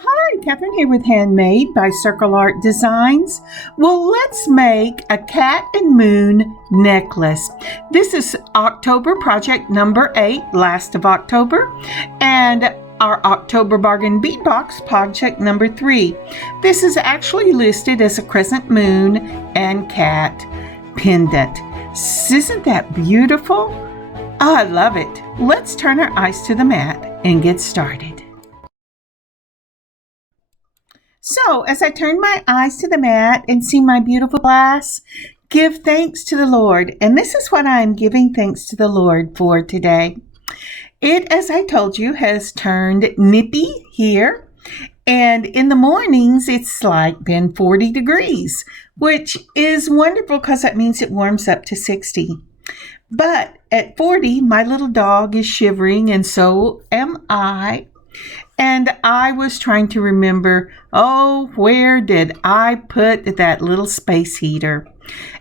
Hi, Kathryn here with Handmade by Circle Art Designs. Well, let's make a cat and moon necklace. This is October project number 8, last of October, and our October Bargain Bead Box project number 3. This is actually listed as a Crescent Moon and cat pendant. Isn't that beautiful? Oh, I love it. Let's turn our eyes to the mat and get started. So, as I turn my eyes to the mat and see my beautiful glass, give thanks to the Lord. And this is what I am giving thanks to the Lord for today. It, as I told you, has turned nippy here. And in the mornings, it's like been 40 degrees, which is wonderful because that means it warms up to 60. But at 40, my little dog is shivering, and so am I. And I was trying to remember, where did I put that little space heater?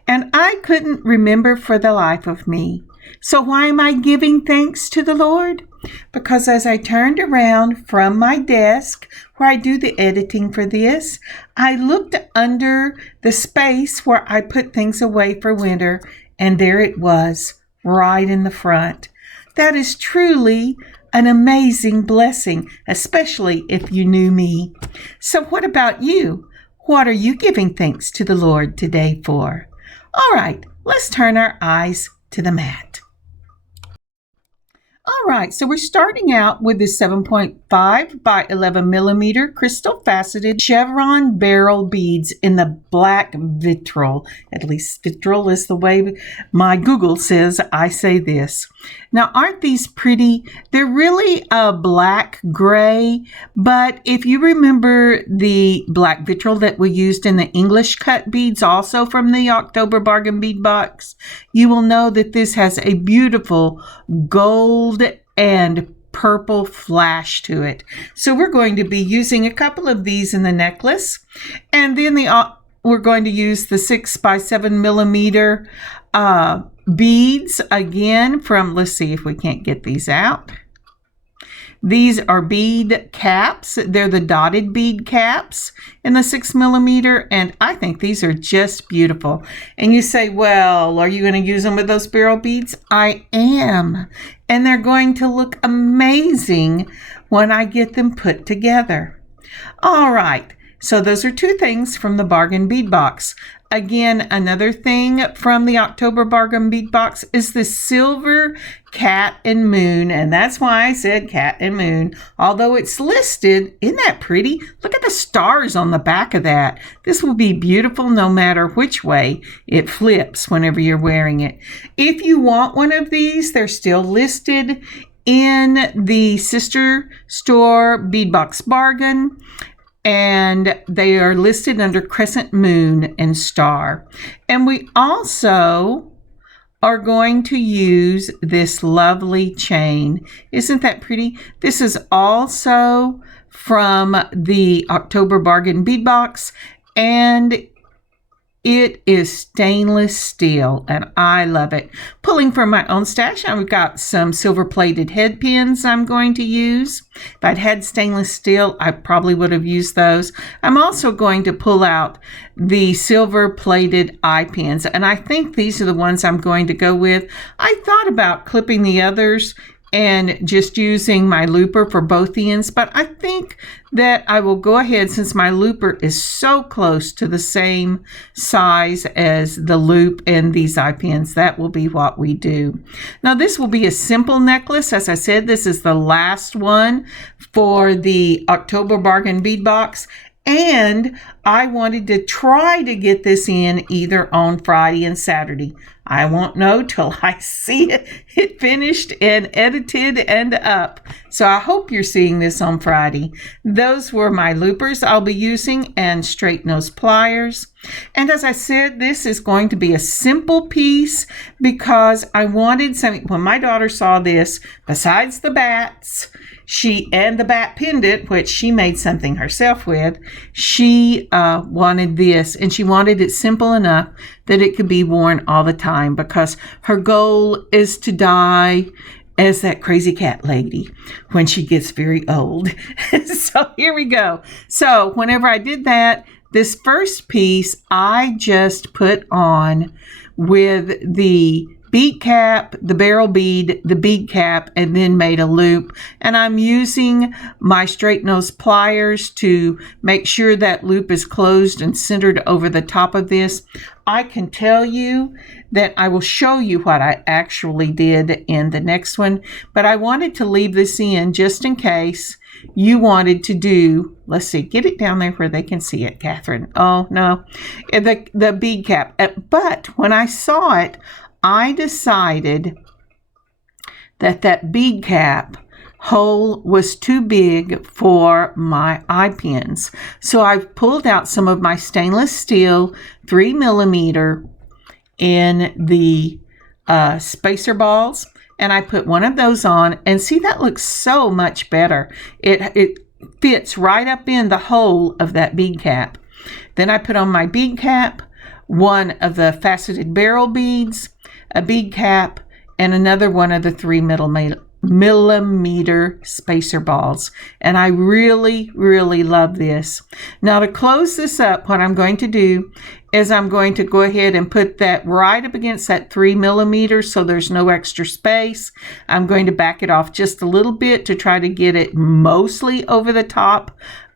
And I couldn't remember for the life of me. So why am I giving thanks to the Lord? Because as I turned around from my desk where I do the editing for this, I looked under the space where I put things away for winter, and there it was, right in the front. That is truly an amazing blessing, especially if you knew me. So what about you? What are you giving thanks to the Lord today for? All right, let's turn our eyes to the mat. All right, so we're starting out with the 7.5 by 11 millimeter crystal faceted chevron barrel beads in the black vitriol. At least vitriol is the way my Google says I say this. Now, aren't these pretty? They're really a black gray, but if you remember the black vitriol that we used in the English cut beads, also from the October Bargain Bead Box, you will know that this has a beautiful gold and purple flash to it. So we're going to be using a couple of these in the necklace, and then we're going to use the 6 by 7 millimeter beads again from, let's see if we can't get these out. These are bead caps. They're the dotted bead caps in the 6 millimeter, and I think these are just beautiful. And you say, well, are you going to use them with those barrel beads? I am, and they're going to look amazing when I get them put together. All right, so those are two things from the Bargain Bead Box. Again, another thing from the October Bargain Bead Box is the silver cat and moon, and that's why I said cat and moon. Although it's listed, isn't that pretty? Look at the stars on the back of that. This will be beautiful no matter which way it flips whenever you're wearing it. If you want one of these, they're still listed in the sister store Bead Box Bargain, and they are listed under Crescent Moon and Star. And we also are going to use this lovely chain. Isn't that pretty? This is also from the October Bargain Bead Box, and it is stainless steel, and I love it. Pulling from my own stash, I've got some silver-plated head pins I'm going to use. If I'd had stainless steel, I probably would have used those. I'm also going to pull out the silver-plated eye pins, and I think these are the ones I'm going to go with. I thought about clipping the others and just using my looper for both ends, but I think that I will go ahead, since my looper is so close to the same size as the loop and these eye pins. That will be what we do. Now, this will be a simple necklace. As I said, this is the last one for the October Bargain Bead Box, and I wanted to try to get this in either on Friday and Saturday. I won't know till I see it finished and edited and up. So I hope you're seeing this on Friday. Those were my loopers I'll be using and straight nose pliers. And as I said, this is going to be a simple piece because I wanted something. When my daughter saw this, besides the bats, and the bat pendant, which she made something herself with, she wanted this, and she wanted it simple enough that it could be worn all the time, because her goal is to die as that crazy cat lady when she gets very old. So here we go. So whenever I did that, this first piece I just put on with the bead cap, the barrel bead, the bead cap, and then made a loop. And I'm using my straight nose pliers to make sure that loop is closed and centered over the top of this. I can tell you that I will show you what I actually did in the next one, but I wanted to leave this in just in case you wanted to do, let's see, get it down there where they can see it, Kathryn. Oh, no, the bead cap. But when I saw it, I decided that that bead cap hole was too big for my eye pins. So I've pulled out some of my stainless steel 3mm in the spacer balls, and I put one of those on, and see, that looks so much better. It fits right up in the hole of that bead cap. Then I put on my bead cap, one of the faceted barrel beads, a bead cap, and another one of the 3mm spacer balls. And I really, really love this. Now to close this up, what I'm going to do is I'm going to go ahead and put that right up against that 3mm so there's no extra space. I'm going to back it off just a little bit to try to get it mostly over the top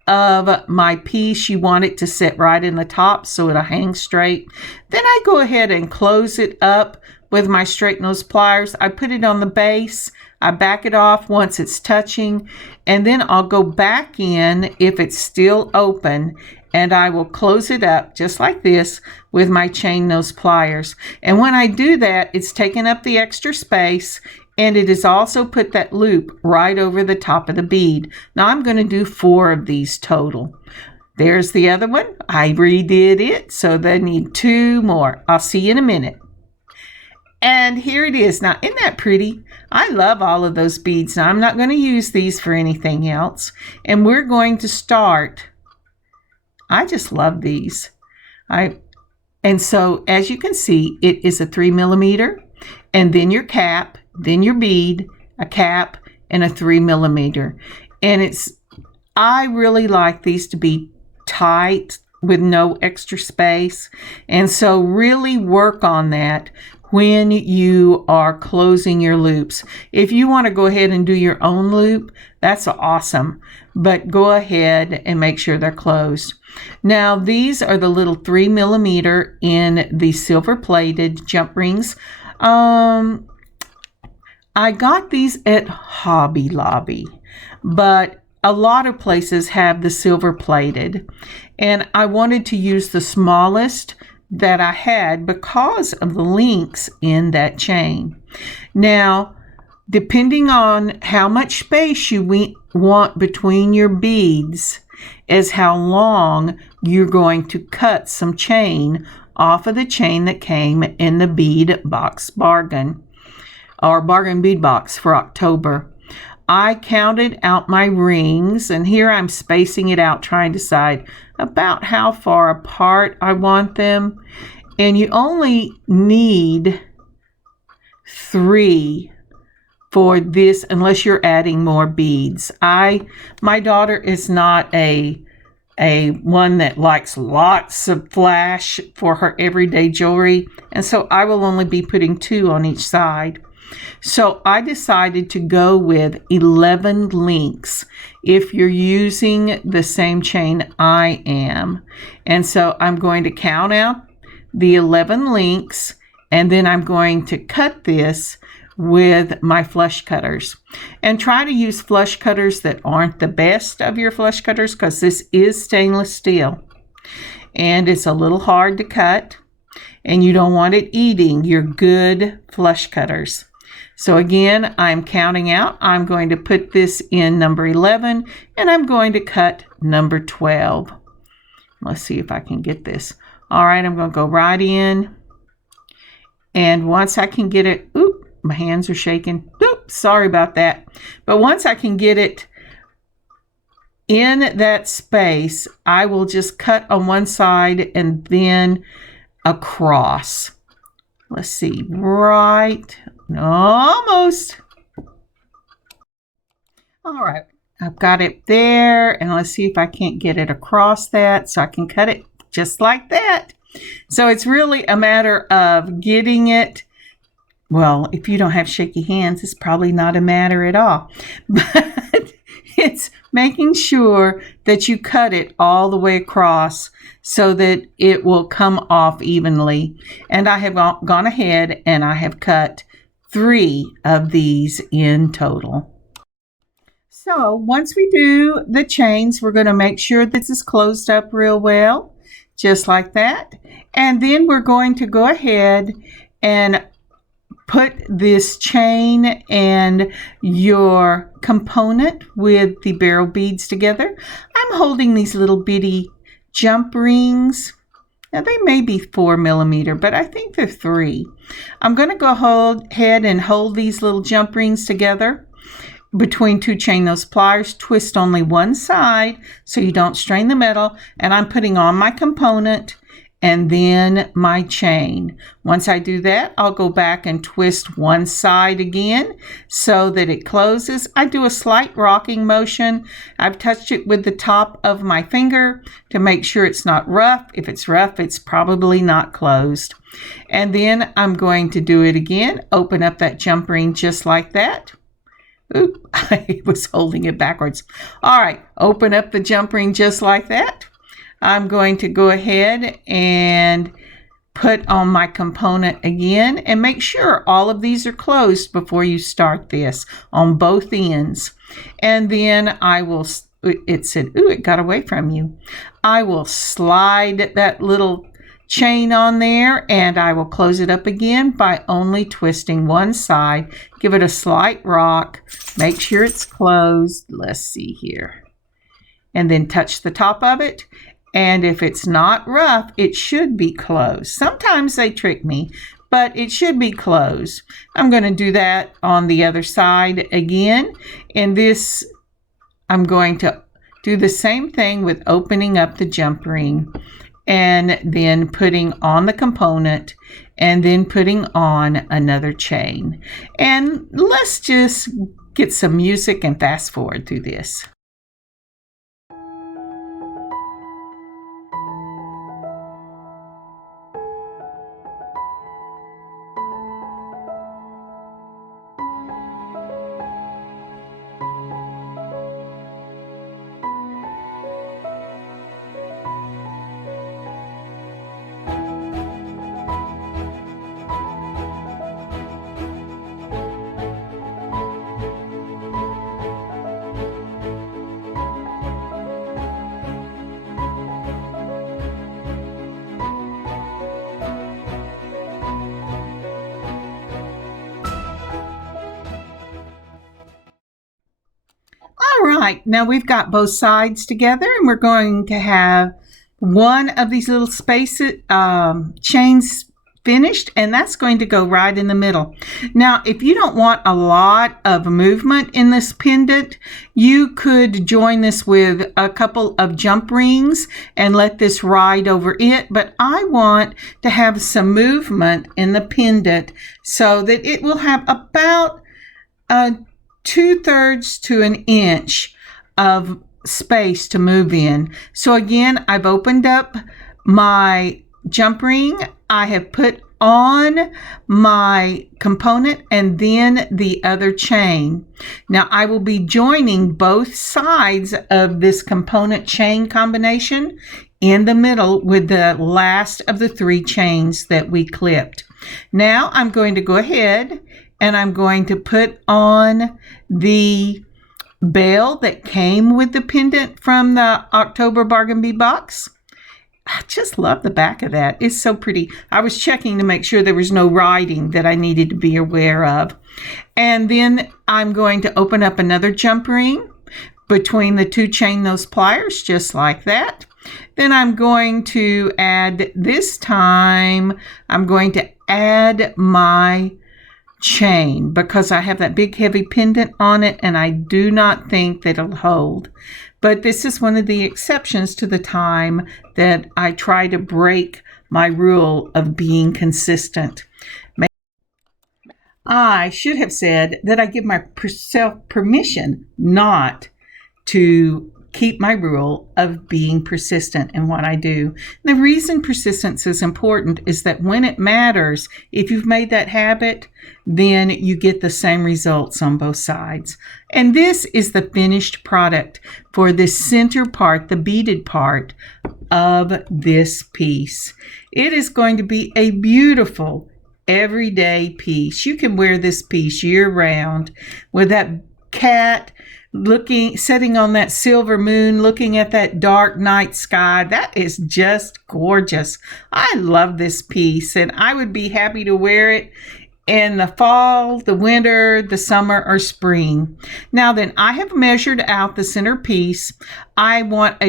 of my piece. You want it to sit right in the top so it'll hang straight. Then I go ahead and close it up with my straight nose pliers. I put it on the base. I back it off once it's touching, and then I'll go back in if it's still open, and I will close it up just like this with my chain nose pliers. And when I do that, it's taken up the extra space, and it has also put that loop right over the top of the bead. Now I'm going to do 4 of these total. There's the other one. I redid it, so they need 2 more. I'll see you in a minute. And here it is. Now, isn't that pretty? I love all of those beads. Now, I'm not going to use these for anything else. And we're going to start. I just love these. And so, as you can see, it is a 3mm, and then your cap, then your bead, a cap, and a 3mm. And I really like these to be tight with no extra space. And so really work on that when you are closing your loops. If you want to go ahead and do your own loop, that's awesome. But go ahead and make sure they're closed. Now, these are the little 3mm in the silver plated jump rings. I got these at Hobby Lobby, but a lot of places have the silver plated. And I wanted to use the smallest that I had because of the links in that chain. Now, depending on how much space you want between your beads is how long you're going to cut some chain off of the chain that came in the Bead Box Bargain, or Bargain Bead Box for October. I counted out my rings, and here I'm spacing it out, trying to decide about how far apart I want them. And you only need 3 for this unless you're adding more beads. My daughter is not a one that likes lots of flash for her everyday jewelry, and so I will only be putting 2 on each side. So I decided to go with 11 links if you're using the same chain I am. And so I'm going to count out the 11 links, and then I'm going to cut this with my flush cutters. And try to use flush cutters that aren't the best of your flush cutters, because this is stainless steel. And it's a little hard to cut, and you don't want it eating your good flush cutters. So again, I'm counting out. I'm going to put this in number 11, and I'm going to cut number 12. Let's see if I can get this. All right, I'm going to go right in. And once I can get it, oop, my hands are shaking. Oop, sorry about that. But once I can get it in that space, I will just cut on one side and then across. Let's see, right, almost. All right, I've got it there, and let's see if I can't get it across that so I can cut it just like that. So it's really a matter of getting it. Well, if you don't have shaky hands, it's probably not a matter at all. But it's making sure that you cut it all the way across so that it will come off evenly. And I have gone ahead and I have cut 3 of these in total. So once we do the chains, we're going to make sure this is closed up real well, just like that. And then we're going to go ahead and put this chain and your component with the barrel beads together. I'm holding these little bitty jump rings. Now they may be 4 millimeter, but I think they're 3. I'm going to go ahead and hold these little jump rings together between 2 chain nose pliers. Twist only one side so you don't strain the metal, and I'm putting on my component and then my chain. Once I do that, I'll go back and twist one side again so that it closes. I do a slight rocking motion. I've touched it with the top of my finger to make sure it's not rough. If it's rough, it's probably not closed. And then I'm going to do it again. Open up that jump ring just like that. Oop, I was holding it backwards. All right, open up the jump ring just like that. I'm going to go ahead and put on my component again and make sure all of these are closed before you start this on both ends. And then I will, it said, ooh, it got away from you. I will slide that little chain on there and I will close it up again by only twisting one side. Give it a slight rock. Make sure it's closed. Let's see here. And then touch the top of it. And if it's not rough, it should be closed. Sometimes they trick me, but it should be closed. I'm going to do that on the other side again. And this, I'm going to do the same thing with opening up the jump ring and then putting on the component and then putting on another chain. And let's just get some music and fast forward through this. All right, now we've got both sides together and we're going to have one of these little chains finished, and that's going to go right in the middle. Now, if you don't want a lot of movement in this pendant, you could join this with a couple of jump rings and let this ride over it, but I want to have some movement in the pendant so that it will have about 2/3 to an inch of space to move in. So again, I've opened up my jump ring. I have put on my component and then the other chain. Now I will be joining both sides of this component chain combination in the middle with the last of the 3 chains that we clipped. Now I'm going to go ahead and I'm going to put on the bell that came with the pendant from the October Bargain Bead box. I just love the back of that. It's so pretty. I was checking to make sure there was no writing that I needed to be aware of. And then I'm going to open up another jump ring between the 2 chain nose pliers, just like that. Then I'm going to add, this time, I'm going to add my chain because I have that big heavy pendant on it and I do not think that it'll hold. But this is one of the exceptions to the time that I try to break my rule of being consistent. I should have said that I give myself permission not to keep my rule of being persistent in what I do. The reason persistence is important is that when it matters, if you've made that habit, then you get the same results on both sides. And this is the finished product for the center part, the beaded part of this piece. It is going to be a beautiful everyday piece. You can wear this piece year round with that cat sitting on that silver moon, looking at that dark night sky. That is just gorgeous. I love this piece, and I would be happy to wear it in the fall, the winter, the summer, or spring. Now then, I have measured out the center piece. I want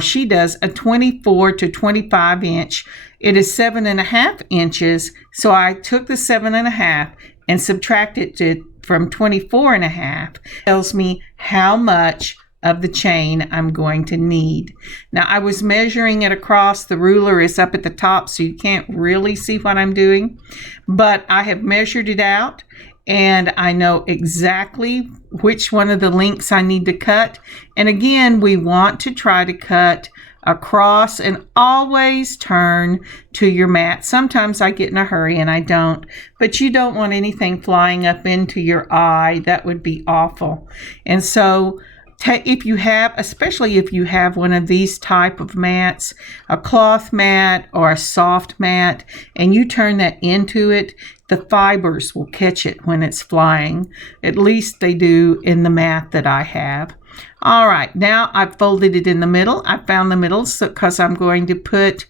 she does a 24 to 25 inch. It is 7.5 inches. So I took the 7.5 and subtracted it from 24.5. Tells me how much of the chain I'm going to need. Now I was measuring it across. The ruler is up at the top, so you can't really see what I'm doing, but I have measured it out and I know exactly which one of the links I need to cut. And again, we want to try to cut across and always turn to your mat. Sometimes I get in a hurry and I don't, but you don't want anything flying up into your eye. That would be awful. And so if you have, especially if you have one of these type of mats, a cloth mat or a soft mat, and you turn that into it, the fibers will catch it when it's flying. At least they do in the mat that I have. All right, now I've folded it in the middle. I found the middle because I'm going to put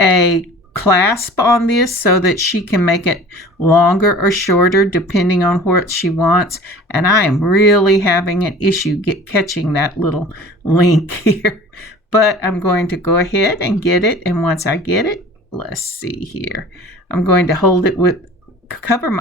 a clasp on this so that she can make it longer or shorter depending on what she wants. And I am really having an issue catching that little link here. But I'm going to go ahead and get it. And once I get it, let's see here. I'm going to hold it with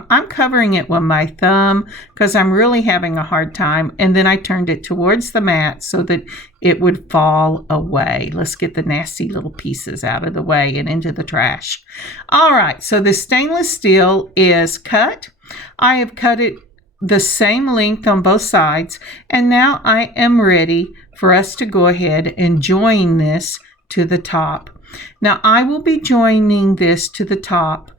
I'm covering it with my thumb because I'm really having a hard time. And then I turned it towards the mat so that it would fall away. Let's get the nasty little pieces out of the way and into the trash. All right, so the stainless steel is cut. I have cut it the same length on both sides. And now I am ready for us to go ahead and join this to the top. Now I will be joining this to the top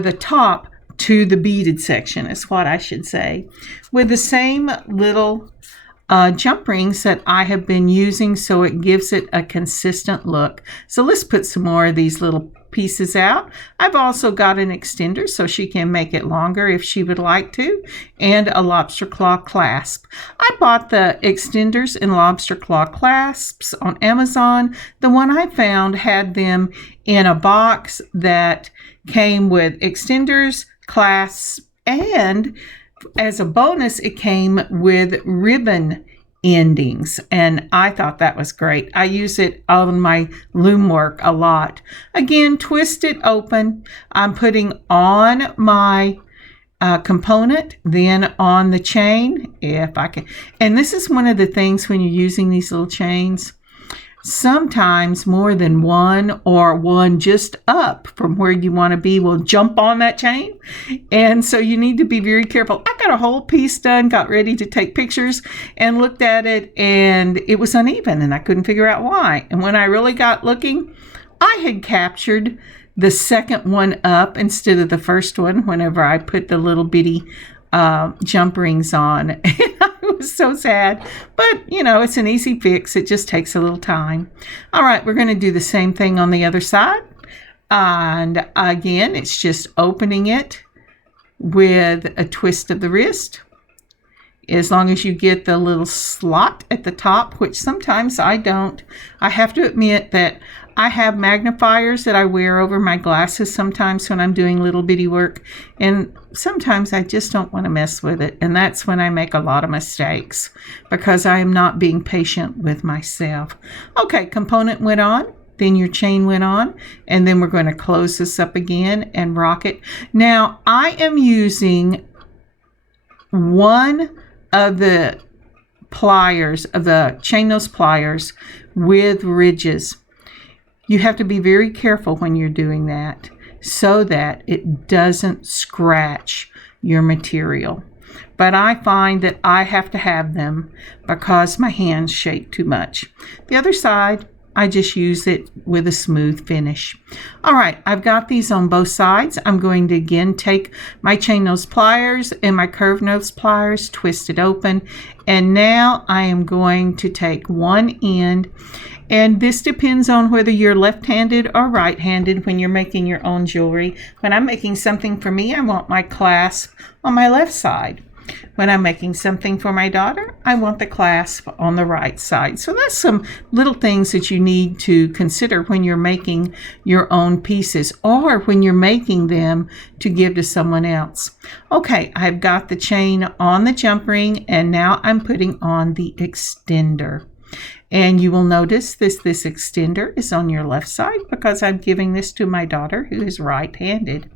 the top to the beaded section is what I should say, with the same little jump rings that I have been using, so it gives it a consistent look. So let's put some more of these little pieces out. I've also got an extender so she can make it longer if she would like to, and a lobster claw clasp. I bought the extenders and lobster claw clasps on Amazon. The one I found had them in a box that came with extenders, clasps, and as a bonus, it came with ribbon endings. And I thought that was great. I use it on my loom work a lot. Again, twist it open. I'm putting on my component, then on the chain, if I can. And this is one of the things when you're using these little chains, sometimes more than one or one just up from where you want to be will jump on that chain. And so you need to be very careful. I got a whole piece done, got ready to take pictures and looked at it, and it was uneven and I couldn't figure out why. And when I really got looking, I had captured the second one up instead of the first one whenever I put the little bitty jump rings on. And I was so sad, but you know, it's an easy fix. It just takes a little time. All right, we're going to do the same thing on the other side. And again, it's just opening it with a twist of the wrist. As long as you get the little slot at the top, which sometimes I don't. I have to admit that I have magnifiers that I wear over my glasses sometimes when I'm doing little bitty work, and sometimes I just don't want to mess with it, and that's when I make a lot of mistakes because I am not being patient with myself. Okay, component went on, then your chain went on, and then we're going to close this up again and rock it. Now, I am using one of the pliers, of the chain nose pliers with ridges. You have to be very careful when you're doing that. so that it doesn't scratch your material. But I find that I have to have them because my hands shake too much. The other side, I just use it with a smooth finish. All right, I've got these on both sides. I'm going to again take my chain nose pliers and my curved nose pliers, twist it open, and now I am going to take one end, and this depends on whether you're left-handed or right-handed when you're making your own jewelry. When I'm making something for me, I want my clasp on my left side. When I'm making something for my daughter, I want the clasp on the right side. So that's some little things that you need to consider when you're making your own pieces or when you're making them to give to someone else. Okay, I've got the chain on the jump ring, and now I'm putting on the extender. And you will notice this extender is on your left side because I'm giving this to my daughter who is right-handed.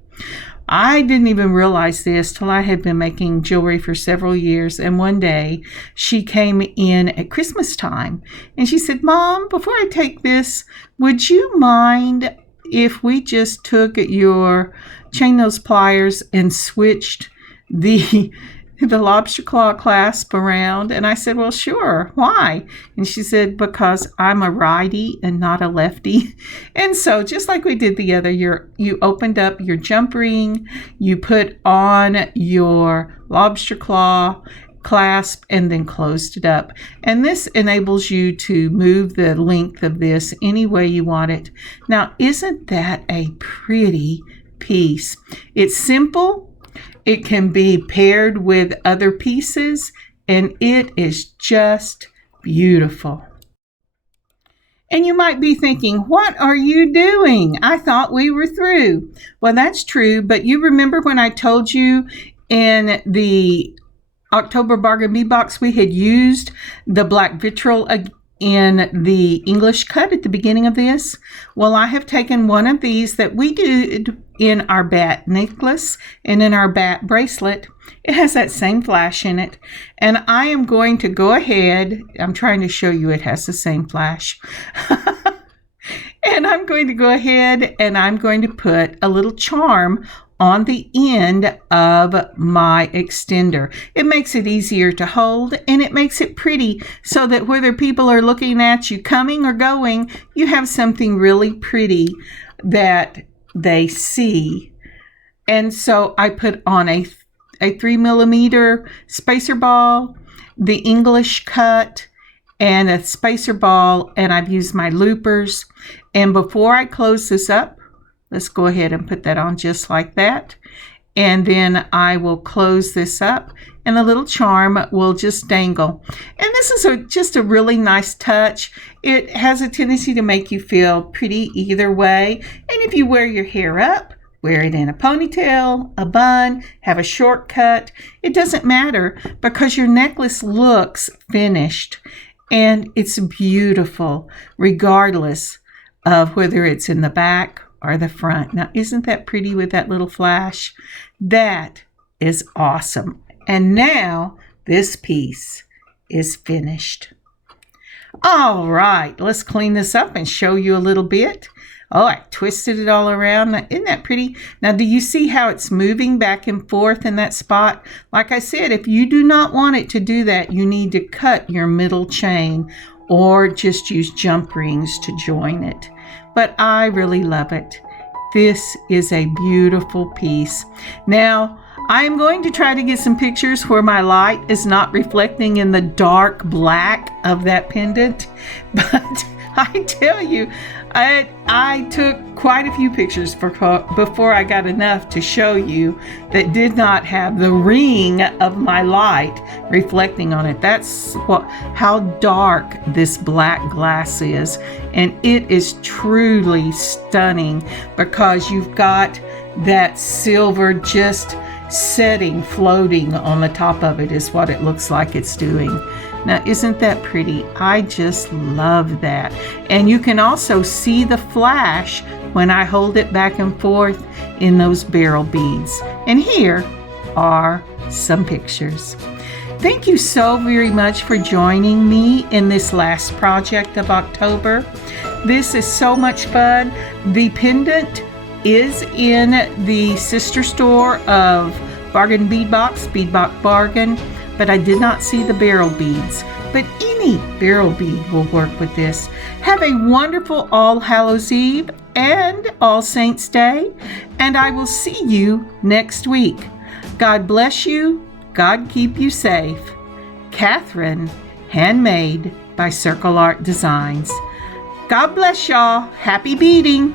I didn't even realize this till I had been making jewelry for several years, and one day she came in at Christmas time and she said, "Mom, before I take this, would you mind if we just took your chain nose pliers and switched the lobster claw clasp around?" And I said, "Well, sure. Why?" And she said, "Because I'm a righty and not a lefty." And so just like we did the other, you opened up your jump ring, you put on your lobster claw clasp, and then closed it up. And this enables you to move the length of this any way you want it. Now, isn't that a pretty piece? It's simple. It can be paired with other pieces, and it is just beautiful. And you might be thinking, what are you doing? I thought we were through. Well, that's true, but you remember when I told you in the October Bargain Bead Box we had used the black vitriol in the English cut at the beginning of this? Well, I have taken one of these that we did in our bat necklace and in our bat bracelet. It has that same flash in it. And I am going to go ahead. I'm trying to show you it has the same flash. And I'm going to go ahead and I'm going to put a little charm on the end of my extender. It makes it easier to hold, and it makes it pretty so that whether people are looking at you coming or going, you have something really pretty that they see. And so I put on a 3mm spacer ball, the English cut, and a spacer ball, and I've used my loopers. And before I close this up, let's go ahead and put that on just like that. And then I will close this up and the little charm will just dangle. And this is just a really nice touch. It has a tendency to make you feel pretty either way. And if you wear your hair up, wear it in a ponytail, a bun, have a short cut, it doesn't matter because your necklace looks finished. And it's beautiful regardless of whether it's in the back or the front. Now, isn't that pretty with that little flash? That is awesome. And now this piece is finished. All right, let's clean this up and show you a little bit. Oh, I twisted it all around. Isn't that pretty? Now, do you see how it's moving back and forth in that spot? Like I said, if you do not want it to do that, you need to cut your middle chain or just use jump rings to join it. But I really love it. This is a beautiful piece. Now, I am going to try to get some pictures where my light is not reflecting in the dark black of that pendant. But I tell you, I took quite a few pictures before I got enough to show you that did not have the ring of my light reflecting on it. That's how dark this black glass is. And it is truly stunning because you've got that silver just setting, floating on the top of it is what it looks like it's doing. Now, isn't that pretty? I just love that. And you can also see the flash when I hold it back and forth in those barrel beads. And here are some pictures. Thank you so very much for joining me in this last project of October. This is so much fun. The pendant is in the sister store of Bargain Bead Box, Bead Box Bargain, but I did not see the barrel beads. But any barrel bead will work with this. Have a wonderful All Hallows Eve and All Saints Day, and I will see you next week. God bless you. God keep you safe. Kathryn, Handmade by Circle Art Designs. God bless y'all. Happy beading.